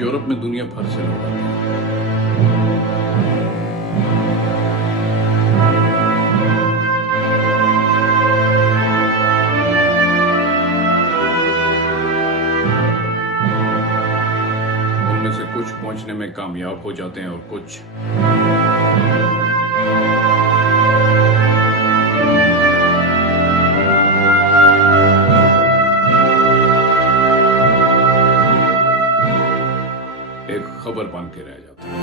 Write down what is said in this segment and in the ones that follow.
Europe में दुनिया भर से लोग आते हैं। उनमें से कुछ पहुंचने में कामयाब हो जाते हैं और कुछ एक खबर बन के रह जाते हैं।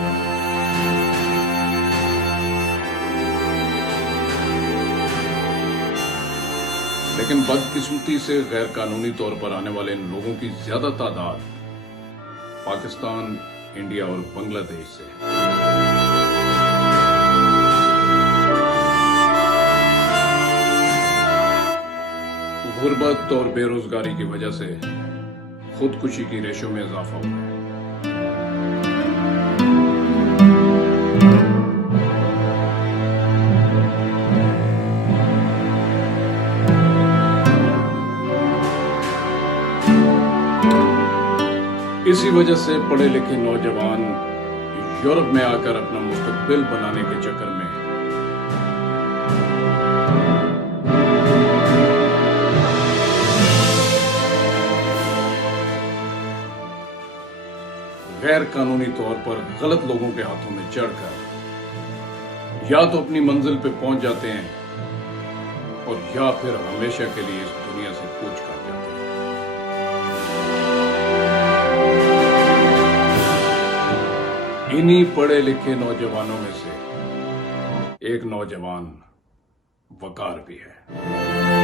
लेकिन बदकिस्मती से गैर कानूनी तौर पर आने वाले इन लोगों की ज्यादा तादाद पाकिस्तान, इंडिया और बांग्लादेश से है। गुर्बत और बेरोजगारी की वजह से खुदकुशी की रेशो में इजाफा हुआ है। इसी वजह से पढ़े लिखे नौजवान यूरोप में आकर अपना मुस्तकबिल बनाने के चक्कर में गैर कानूनी तौर पर गलत लोगों के हाथों में चढ़कर या तो अपनी मंजिल पे पहुंच जाते हैं और या फिर हमेशा के लिए इस दुनिया से कूच कर जाते हैं। इन्हीं पढ़े लिखे नौजवानों में से एक नौजवान वकार भी है।